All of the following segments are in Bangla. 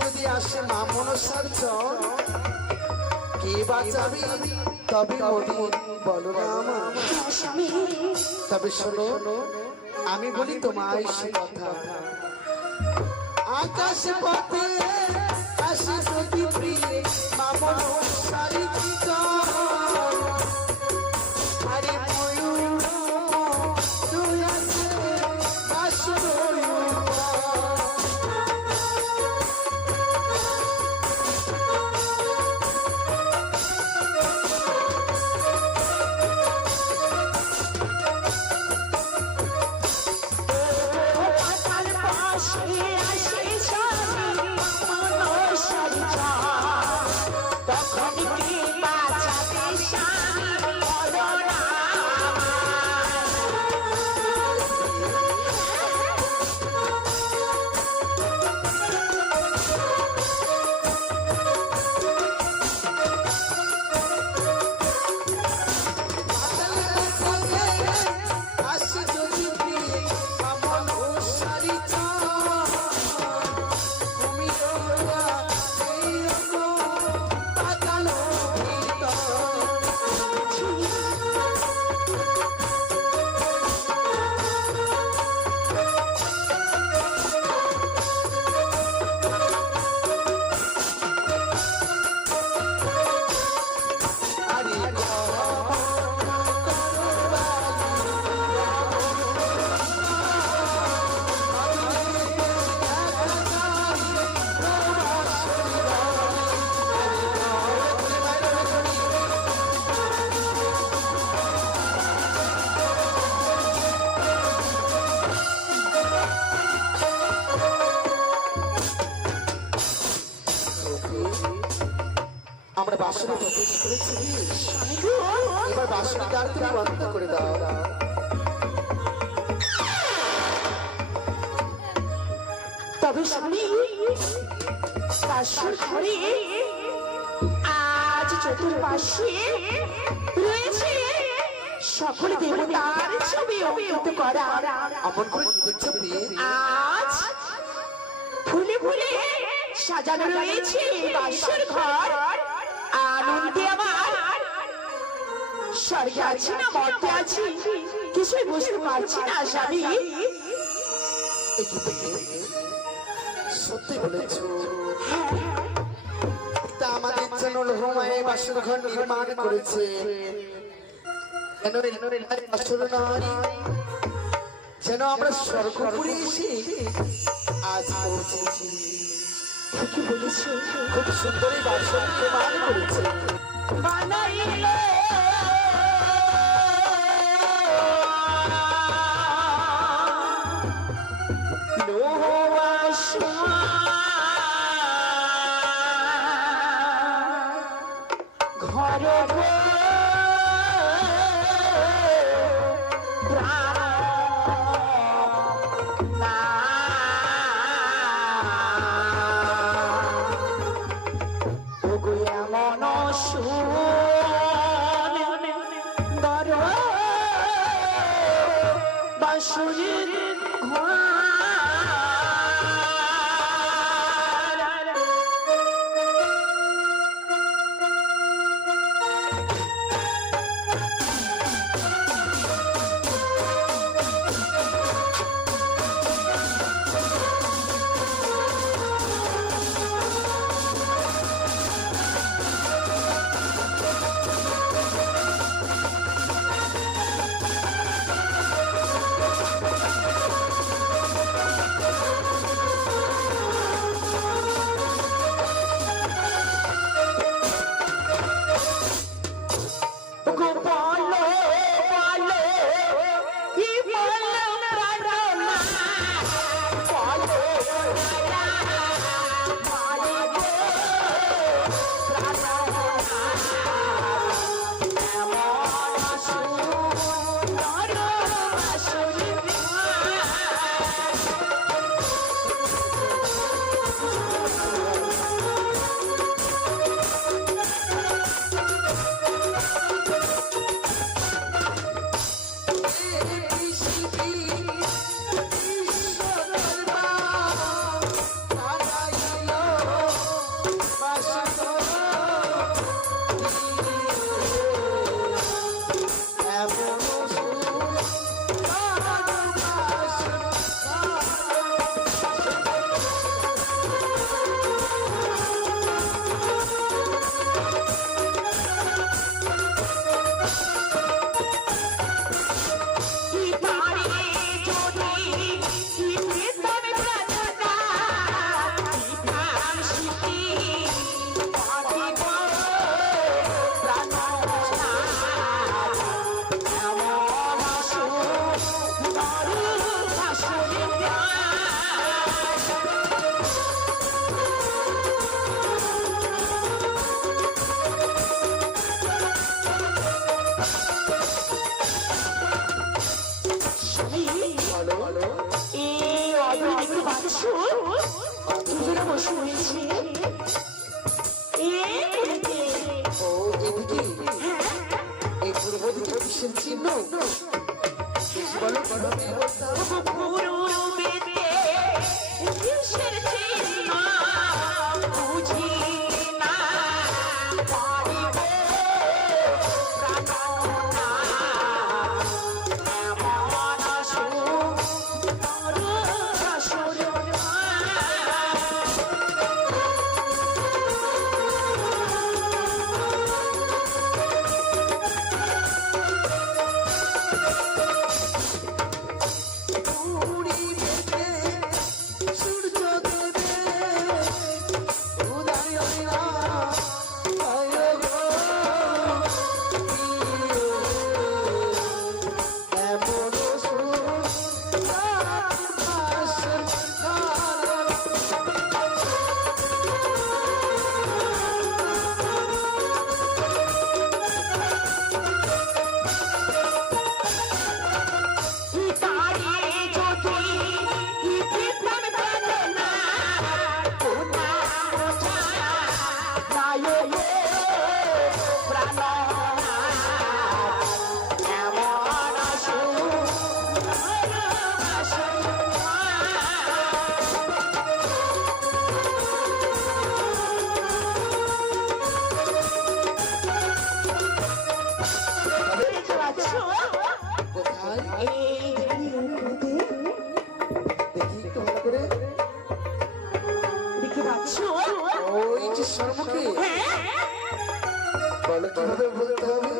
যদি আসে মা মনসার চর, কে বাঁচাবি তবে মোদি বলো না আমার। তবে শোনো, আমি বলি তোমায় সে কথা, আকাশ পথে আসি যদি প্রিয়ে মা মনসারি চর, আরে ময়ূর তুই আছে আসর। আমরা বাসনে প্রবেশ করেছি, এবার বাসনের দ্বার তুমি বন্ধ করে দাও। তবে স্বামী, বাসর ঘরে আজ চতুর্পাশে রয়েছে সকল দেবতার ছবি অঙ্কিত করা। অমন করে দেখছো প্রিয়ে, আজ ফুলে ফুলে সাজানো রয়েছে বাসর ঘর। আনন্দে আমার স্বর্গে আছি না মর্তে আছি কিছুই বুঝতে পারছি না স্বামী। সত্যি বলেছো, তা আমাদের জন্য লোহমায় বাসর ঘর নির্মাণ করেছে, যেন আমরা স্বর্গপুরে এসে আজ পৌঁছেছি। কি বলেছে? খুব সুন্দর এই বাসর নির্মাণ করেছে। বানাইলে ঘরে বাসুরের ঘর ও এদিকে এই পূর্ব দিকে কিসের চিহ্ন বেশ বলো কিভাবে বলতে হবে? দেখি একটু ভালো করে ওই যে সম্মুখে বলো কিভাবে বলতে হবে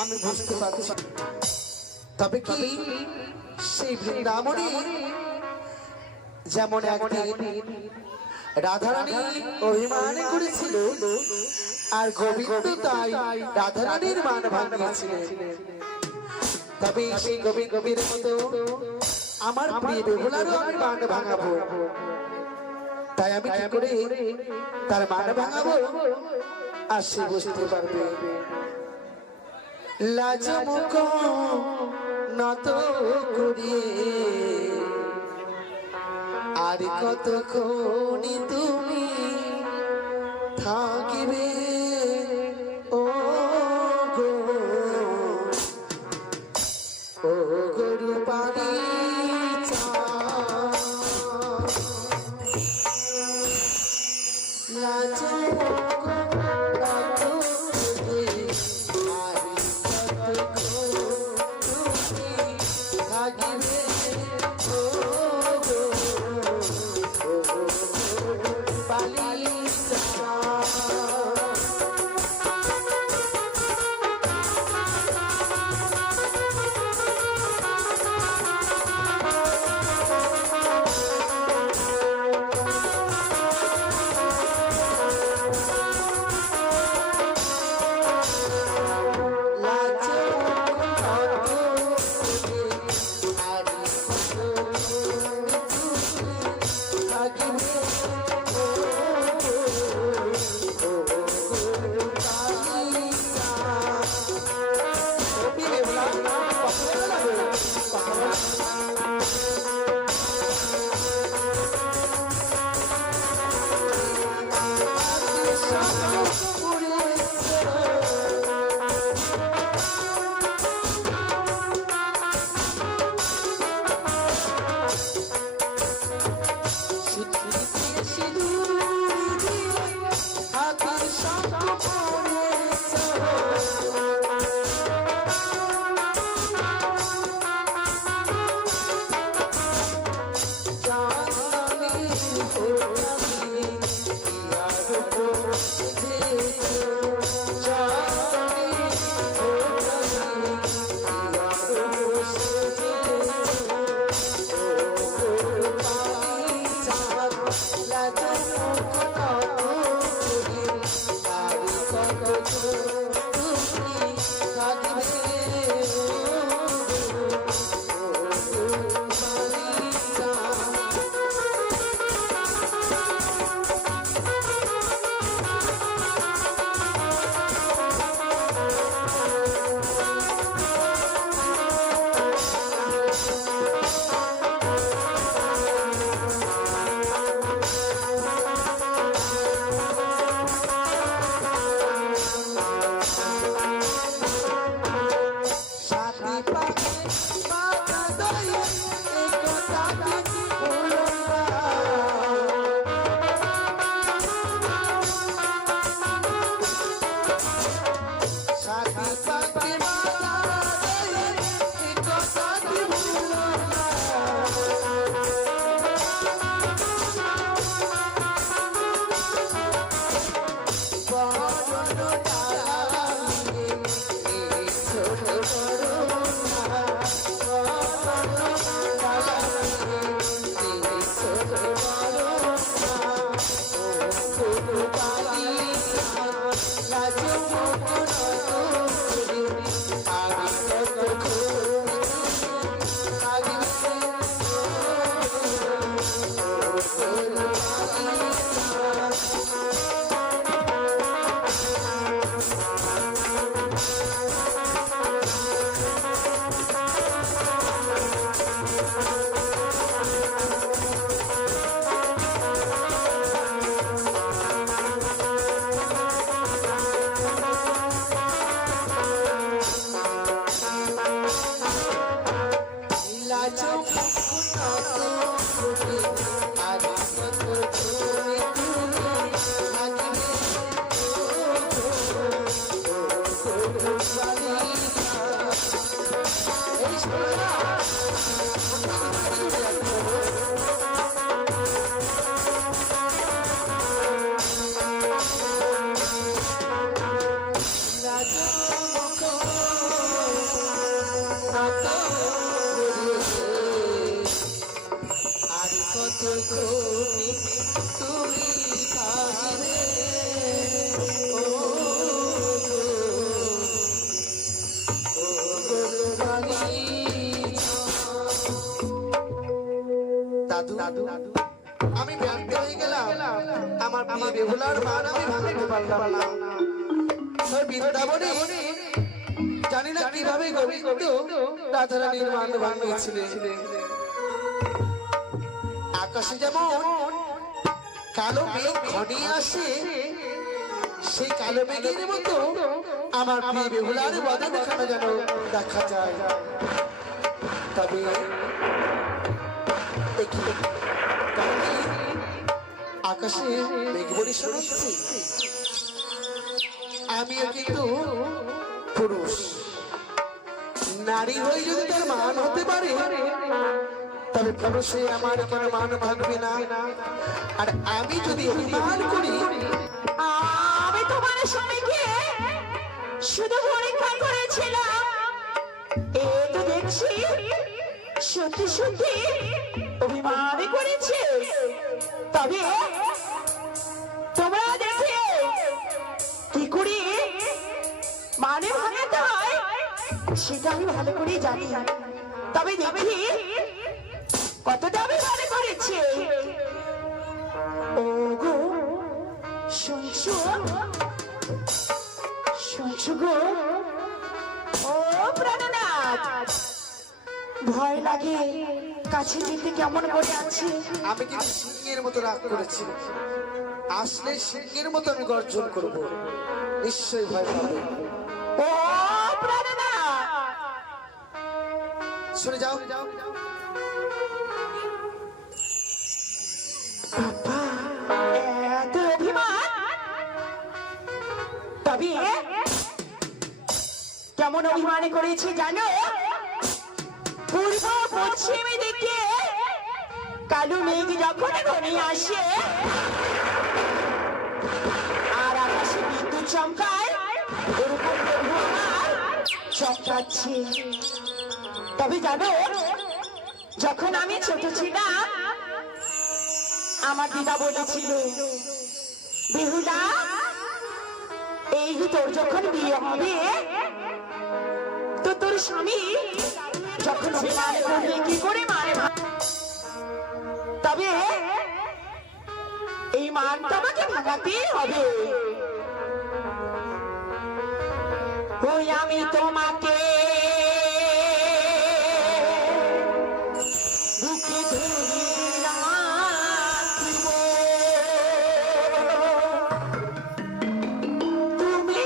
আমি বুঝতে পারছি তবে কি সেই বৃন্দাবনে যেমন একদিন রাধারানী অভিমান করেছিল আর গোবিন্দ তাই রাধারানীর মান ভাঙিয়েছিলেন তবে সেই গোবিন্দের মতো আমার প্রিয় বেহুলারও আমি মান ভাঙাবো তাই আমি কি করে তার মান ভাঙাবো আর সে বুঝতে পারবে লাজ মুখ নত করিয়ে আর কতক্ষণ তুমি থাকিবে ও গো ও গরু পানি লাজ মুখ নত করিয়ে আর কত করে তুমি থাকিবে এই শোনা আর কত কোটি তুমি থাকিবে ও দাদু দাদু আমি ব্যর্থ হয়ে গেলাম আমার প্রিয় বেহুলার মান আমি ভাঙতে পারলাম না ওই বৃন্দাবনে জানি না কিভাবে গোবিন্দ রাধারানীর মান ভাঙিয়েছিলেন আকাশে যেমন কালো মেঘ ঘনিয়ে আসে সেই কালো মেঘের মতো আমার প্রিয় বেহুলার বদন দেখানো যেন দেখা যায় তবে আকাশে মেঘ বর্ষণ হচ্ছে আমিও কিন্তু পুরুষ নারী হয়ে যদি তার মান হতে পারে তবে পুরুষে আমার কেন মান ভাঙবে না আর আমি যদি অভিমান করি আমি তোমার স্বামীকে শুধু পরীক্ষা করেছিলাম এ তো দেখছি সত্যি সত্যি অভিমান করেছে তবে তোমরা দেখে কি করে মানে ভাঙাতে হয় সেটা আমি ভালো করে জানি তবে দেখি কতটা আমি ভালো করেছে ও গো শুনছো শুনছো গো ও প্রাণনাথ ভয় লাগে কাছে যেতে কেমন করে আছে আমি কিন্তু সিংহের মতো রাগ করেছি আসলে সিংহের মতো আমি গর্জন করব নিশ্চয়ই ভয় পাবে ও প্রাণনাথ শুনে যাও বাবা এত অভিমান তবে কেমন অভিমান করেছে জানো পূর্ব পশ্চিমে দিকে কালো মেঘ যখন ঘনিয়ে আসে আর আকাশে বিদ্যুৎ চমকায় ওরকম আমার চমকাচ্ছে তবে জানো যখন আমি ছোট ছিলাম আমার দিদা বলেছিল বেহুলা এই যে তোর যখন বিয়ে হবে তো তোর স্বামী যখন অভিমান করবে কি করে মানে তবে এই মান তোমাকে ভাঙাতেই হবে ওই আমি তোমাকে বুকে ধরে রাখব তুমি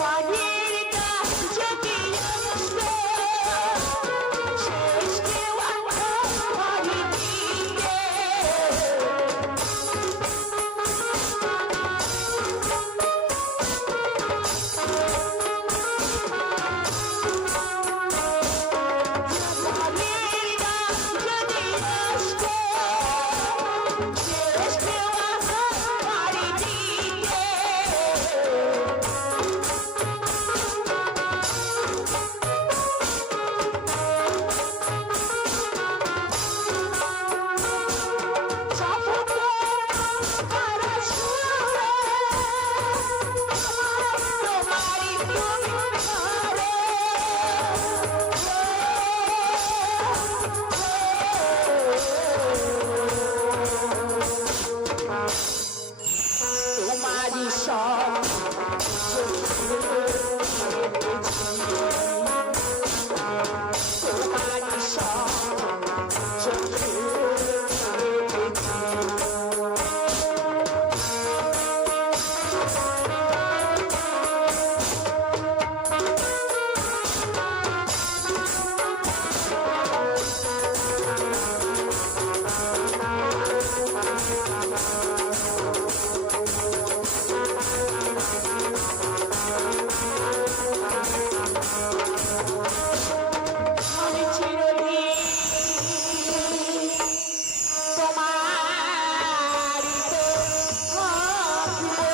পানির কাছে যদি আসবে, শেষ দেওয়া পানি দিতে। পানির কাছে যদি আসবে, শেষ দেওয়া পানি দিতে। তোমারই সব তোমারই সব আমি চিরদিন তোমারই তো থাকবো।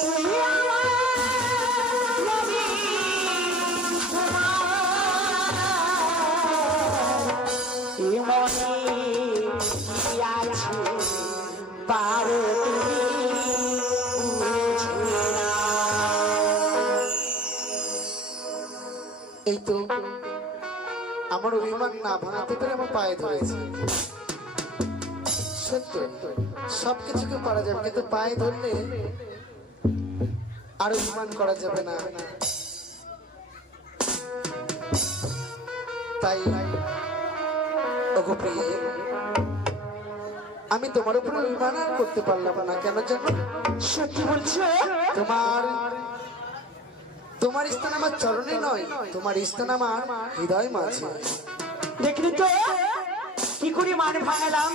তুমি আমার নবী, তোমার এ মনে কি আছে পারো তুমি বুঝে না। এই তো আমার অভিমান না ভাঙাতে পেরে আমার পায়ে ধরেছে। সত্য সবকিছুকে পারা যাবে, কিন্তু পায়ে ধরলে আর অভিমান করা যাবে না। তাই ওগো প্রিয়ে, আমি তোমার উপরে অভিমান আর করতে পারলাম না। কেন জানো? সত্যি বলছো? তোমার স্থান আমার চরণে নয়, তোমার স্থান আমার হৃদয় মাঝে। দেখলি তো কি করে মান ভাঙালাম?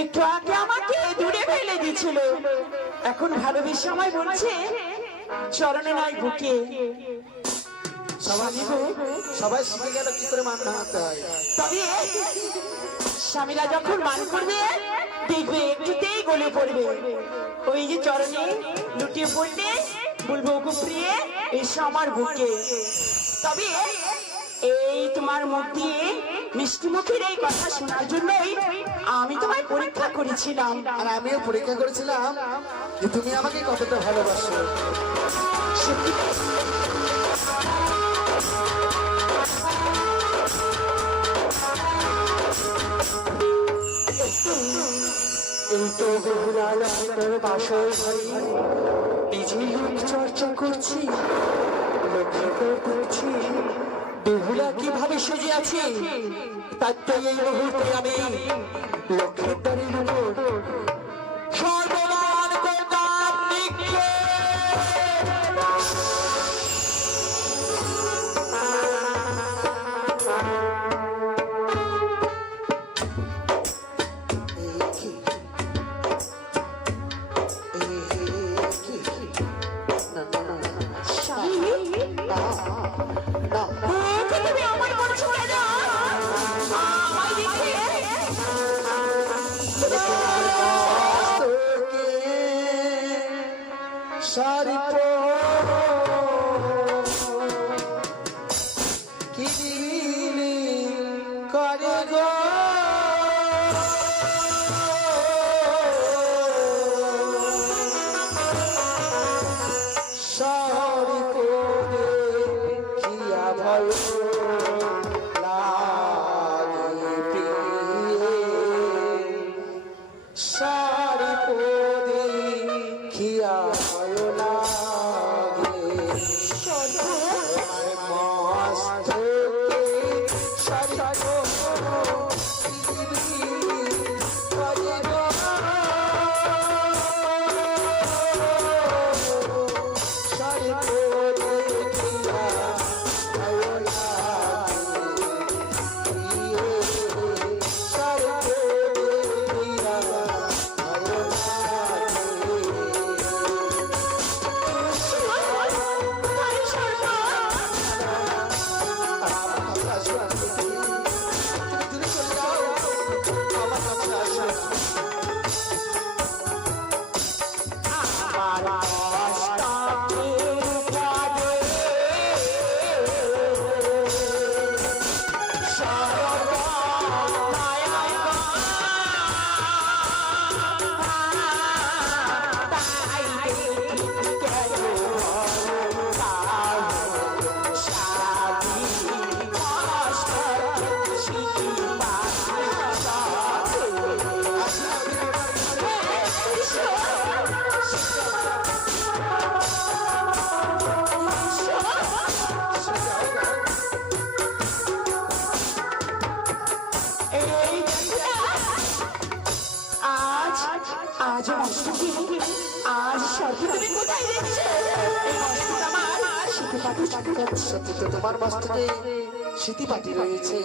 একটু আগে আমাকে দূরে ফেলে দিয়েছিল, এখন ভালোবেসে আমায় বলছে চরণে নয় বুকে। সবাই শিখে গেল কি করে মান ভাঙাতে হয়। তবে স্বামীরা যখন মান করবে দেখবে একটুতেই গলে পড়বে। ওই যে চরণে লুটিয়ে পড়লে বলবো ওগো প্রিয়ে এসো আমার বুকে। তবে এই তোমার মুখ দিয়ে মিষ্টি মুখের এই কথা শোনার জন্যই আমি তোমায় পরীক্ষা করেছিলাম। আর আমিও পরীক্ষা করেছিলাম যে তুমি আমাকে কতটা ভালোবাসো। সত্যি এই তো বহুরাল আপনার বাসার ঘরে নিজে লোক চর্চা করছি, লক্ষ্য করছি বেহুলা কিভাবে সেজে আছে। তার তো এই মুহূর্তে আমি লক্ষ্যের দ্বারের উপর সর্বমান করতাম নিক্ষেপ। তুমি আমায় বলছো কেন? আমায় দেখে সারি কি দিলি করে গো সারি করে কিয়া ভয় লাগে প্রিয়ে সারি করে কিয়া ভয় লাগে। সঙ্গে আজ সর্ব তুমি কোথায় দেখছো এই মস্তক আমার শীতে পাটি কাটছে। সত্যি তো তোমার মস্তকে স্মৃতি পাটি রয়েছে,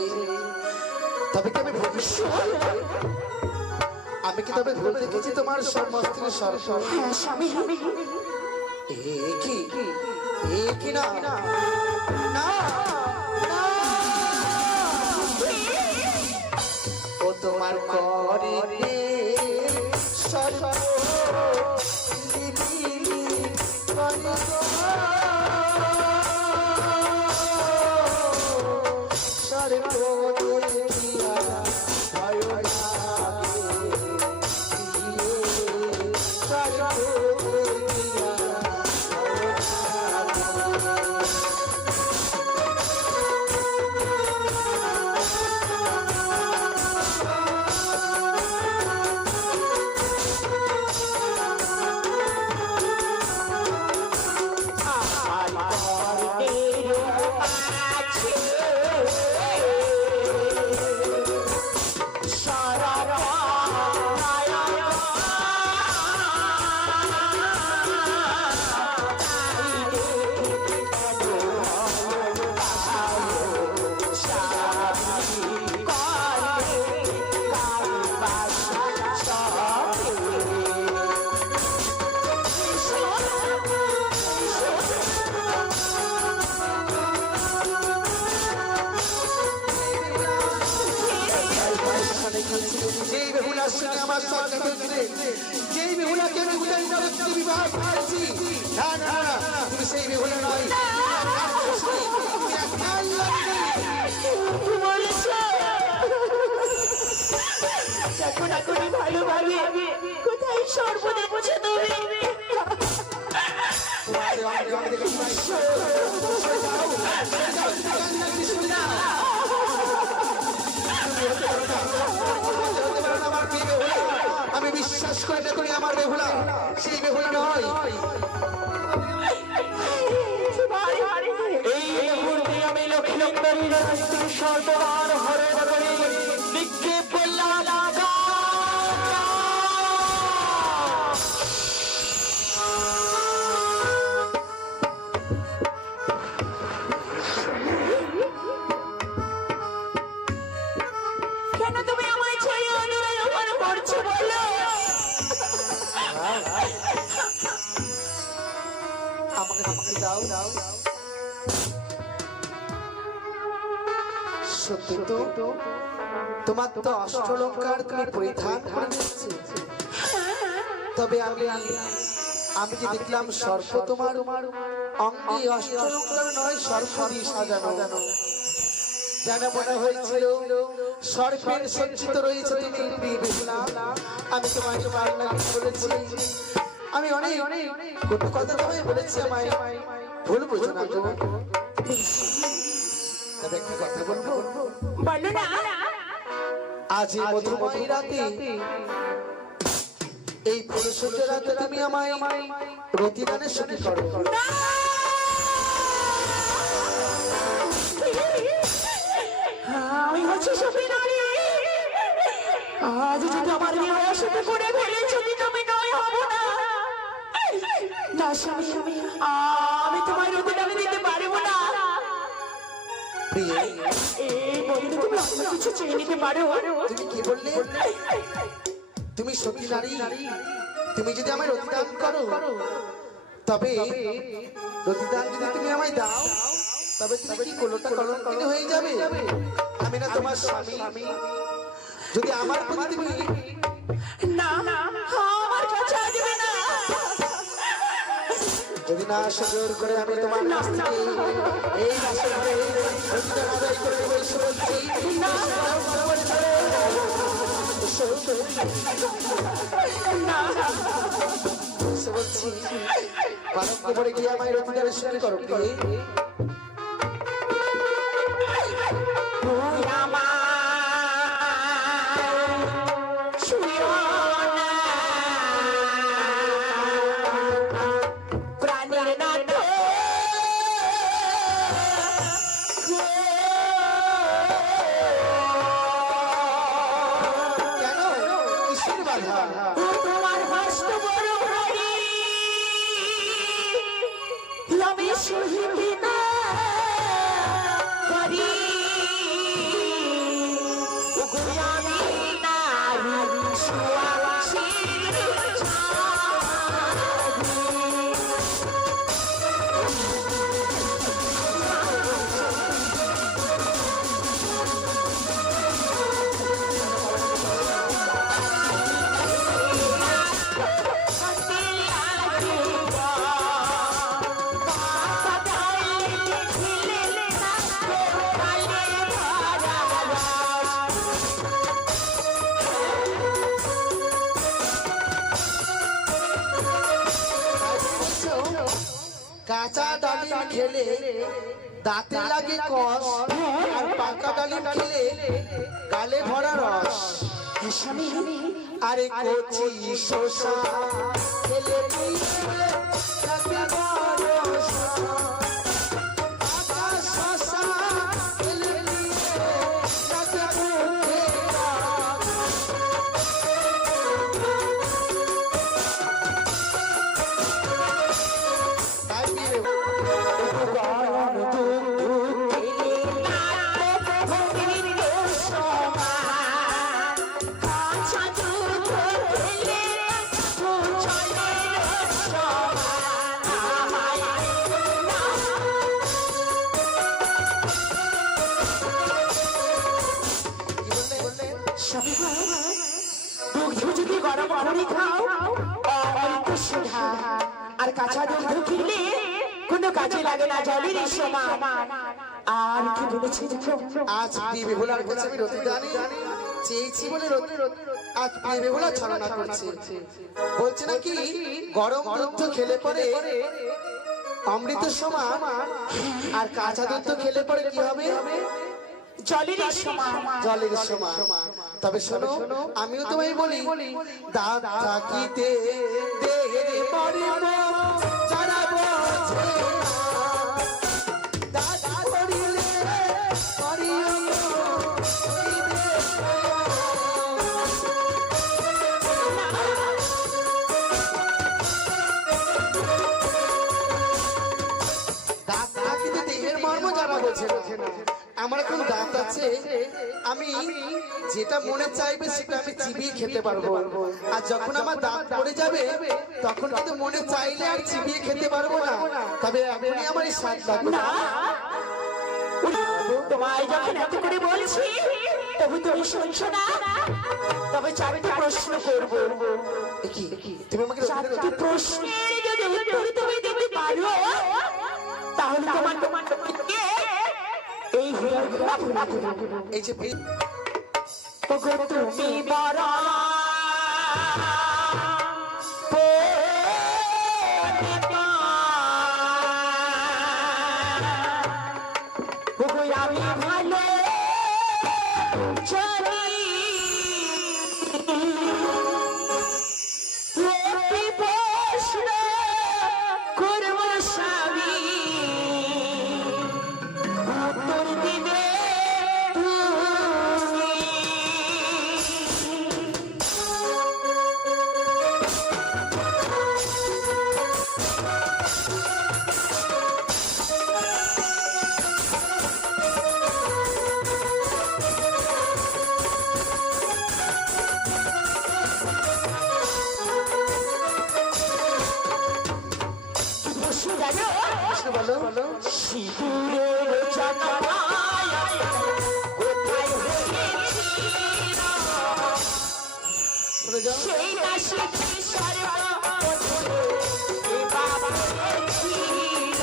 তবে কি আমি ভবিষ্যৎ আমি কি তবে ভুল দেখেছি তোমার সব মস্তকে সর্প? হ্যাঁ স্বামী, এ কি না না না, ও তোমার করিতে সর্প লিপিলি করিব সর্প দেখিয়া ভয় লাগে, সর্প দেখিয়া যেই বেহুলার সঙ্গে আমার সঙ্গে হয়েছে, যেই বেহুলাকে আমি উদয় নরককে বিবাহ করেছি, না না না, তুমি সেই বেহুলা নয়, তুমি একটাই লাগবে। এখন এখনই ভালোভাবে কোথায় সর্ব দেখছো তুমি? তোমার অঙ্গে অঙ্গে দেখে পাই। সরে যাও, সরে যাও, তুমি কান্না করিস না। তুমি হতে পারো না, হতে পারো না আমার মেয়ে বেহুলা। আমি বিশ্বাস করে দেখুনি আমার বেহুলা সেই বেহুলা নয়। এই মুহূর্তে আমি লক্ষ্মীনন্দনের কাছ থেকে সর্ববার হরে করে নিক্ষেপ করলাম আঘাত। কেন তুমি আমায় ছেড়ে অদূরে ওখানে পড়ছো বলো? আমাকে আমাকে দাও দাও। সত্যি তো তোমার তো অষ্টলঙ্কার তুমি পরিধান করে নিচ্ছে, তবে আমি যে দেখলাম সর্প তোমার অঙ্গে অষ্টলঙ্কার নয়, সর্প দিয়ে সাজানো। যেন মনে হয়েছিল সর্পের সজ্জিত রয়েছে তুমি বেহুলা। আমি তোমাকে বাংলা বলেছি, আমি অনেক কটু কথা তোমায় বলেছি, আমায় ভুল বুঝো না গো। তবে একটা কথা বলবো, বলো না। আজ এই মধুময় রাতে, এই ফুলসজ্জা রাতে তুমি আমায় রতিদানের সঙ্গে করো। আমি হচ্ছে সফি নারী। আজ যদি আমার বিবাহ সাথে করে ফেলেছো তুমি নয় হবো না। না স্বামী, আমি তোমায় রতিদানে দিতে পারবো না। প্রিয়ে, এই বলতে তুমি অন্য কিছু চেয়ে নিতে পারো। তুমি কি বললে? তুমি সতী নারী, তুমি যদি আমায় রতিদান করো, তবে রতিদান যদি তুমি আমায় দাও, তবে তুমি কি কোনটা কলঙ্কিত হয়ে যাবে? আমি না তোমার স্বামী, যদি আমার প্রতি তুমি না আমার কাছে আসবে না। যদি না সজোর করে আমি তোমার কাছ থেকে এই বাসনাকে রতিদান আদায় করে দেবো, এসে বলছি, এসে বলছি, পালঙ্কে পড়ে গিয়ে আমায় রতিদানের সঙ্গে করো প্রিয়ে। তোমার হস্ত বড় কাঁচা ডালিম খেলে দাঁতে লাগে কষ, আর পাকা ডালিম খেলে গালে ভরা রস। স্বামী আরে কচি শসা খেলে লাগে বড় পাকা শসা খেলে লাগে মুখে রস। তাই দিয়ে যদি গরম করে খাও অল্প সুধা, আর কাঁচা দুধ খেলে কোনো কাজে লাগে না জলের সমান। আর কি বলেছে আজ প্রিয় বেহুলার কাছে আমি রতি দানি চেয়েছি বলে আজ প্রিয় বেহুলা ছলনা করছে। বলছে নাকি গরম দুধ খেলে পরে অমৃত সমান, আর কাঁচা দুধ খেলে পরে কি হবে? জলের সমান। জলের সমান। তবে শোনো, আমিও তোমায় বলি দাঁত থাকিতে দেহে মরিব যারা বোঝে না, দাঁত পড়িলে পড়িও হইবে দাঁত থাকিতে দেহের মর্ম যারা বোঝে না। আমার এখন দাঁত আছে, আমি যেটা মনে চাইবে সেটা আমি চিবিয়ে খেতে পারবো। আর যখন আমার দাঁত পড়ে যাবে তখন কিন্তু মনে চাইলে আর চিবিয়ে খেতে পারবো না। তবে এখনই আমার এই স্বাদ লাগবে না, তোমায় যখন এত করে বলছি তবু তুমি শুনছো না। তবে চারটি প্রশ্ন করবো। এ কি তুমি আমাকে চারটি প্রশ্নের যদি উত্তর তুমি দিতে পারো তাহলে তোমার এই এই যে তুমি বড় আমি ভালো জানি প্রশ্ন করব স্বামী, উত্তর দিবে বলো বলো সিঁদুরের জানালায় কোথায় হয়েছিল চলে যাও। সেই নাশিকে সর্বপক্ষে এ বাবা হয়েছিল।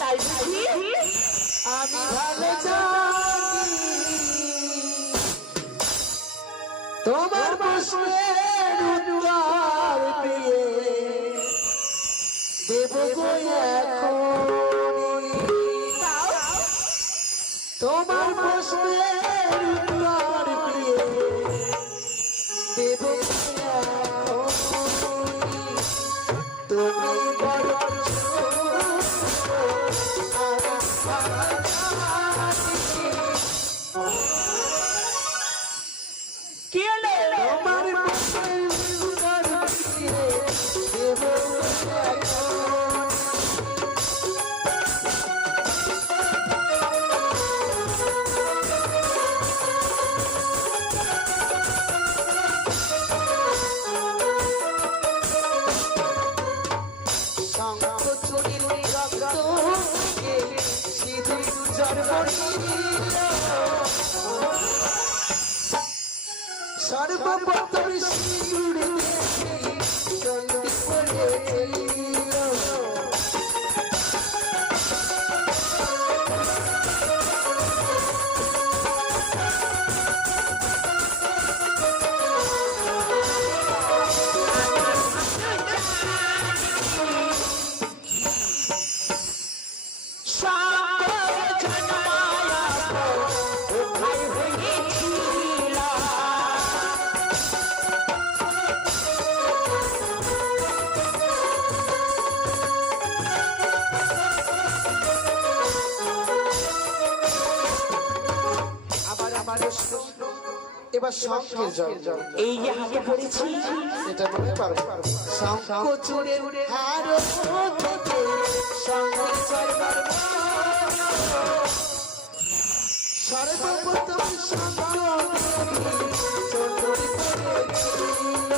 তাই বুঝি আমি ভালো জানি তোমার প্রশ্নের উত্তর পেয়ে দেব গো এখনই। তোমার প্রশ্নের উত্তর পেয়ে দেব গো এখনই। তুমি বড় কি হলো? তোমার প্রশ্নের উত্তর দিয়ে দেব এখন। শঙ্খ চুরির রক্ত থেকে সিঁদুর জল পড়িল। সর্বপ্রথম সিঁদুর দেখি চন্দ্র পড়েছিল। এবার শঙ্খের জল এই যে হাতে পড়েছি এটা মনে পারবো শঙ্খ চূড়ের হার থেকে শঙ্খের জল সর্বপ্রথম শঙ্খ চন্দ্রী পড়েছিল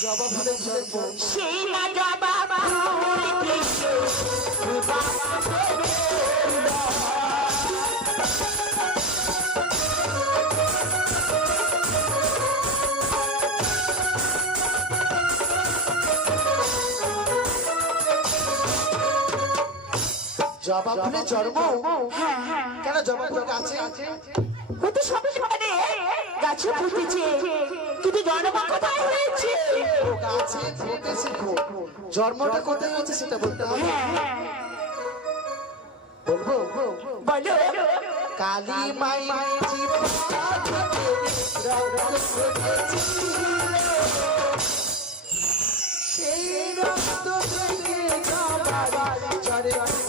জবা ফুলের জন্ম সেই না জবা জবা ফুলের জন্ম কেন জবা ফুল গাছে হতে সবে মানে গাছে ফুটেছে কিন্তু জন্ম কোথায় হয়েছে গাছে ফুটেছে ফুল জন্মটা কোথায় হয়েছে সেটা বলতে হবে বলবো বলো কালী মাই সেই রক্ত থেকে জবা চড়ে গেল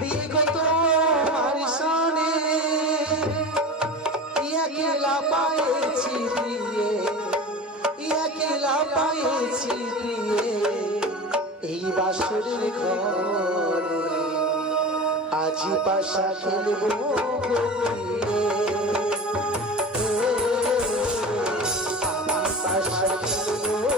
বিগত মারিসনে একলা পায়েছি দিয়ে একলা পায়েছি দিয়ে এই বাসরের ঘরে আজি পাশা খেলবো পাশা খেলবো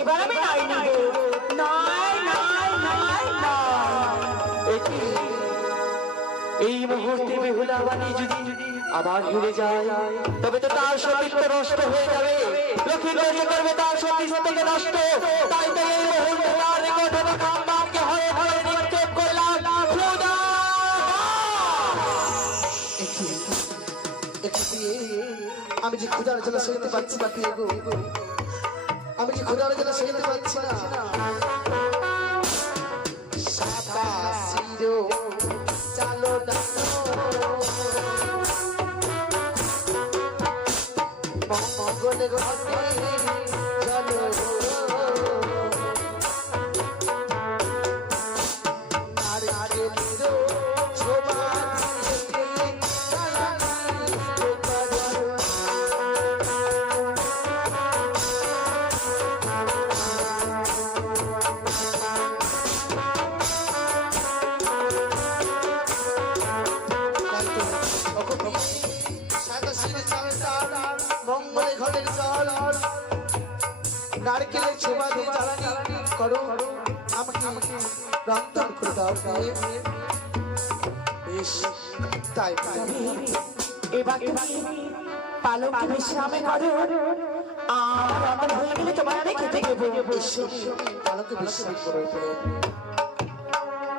এবার আমি নাই নিব নাই নাই নাই নাই এই মুহূর্তে বেহুলা বাণী যদি আবার ঘুরে যায় তবে তো তার সতীত্ব নষ্ট হয়ে যাবে লক্ষ্মী লক্ষ্য করবে তার সতীত্ব থেকে নষ্ট তাই তো এই মুহূর্তে তার নিকট হবে খাম্বাকে হয়ে হয়ে নিক্ষেপ করলাম খোদা আমি যে ক্ষুধার জন্য সইতে পারছি না গো আমি যে ক্ষুধার জন্য সইতে পারছি না সাদা শিরো চালো মঙ্গলে ঘটে চলো আর আগে লিরো ছোবা মঙ্গলে ঘটের জল নারকেলের ছোবা দিয়ে জ্বালানি করো আমাকে রন্ধন করে দাও বেশ তাই এবার তুমি পালক বিশ্রামে করো আমার অমন হয়ে গেলে তোমার আমি খেতে দেবো। ঈশ্বর, আমাকে বিশ্বাস করো।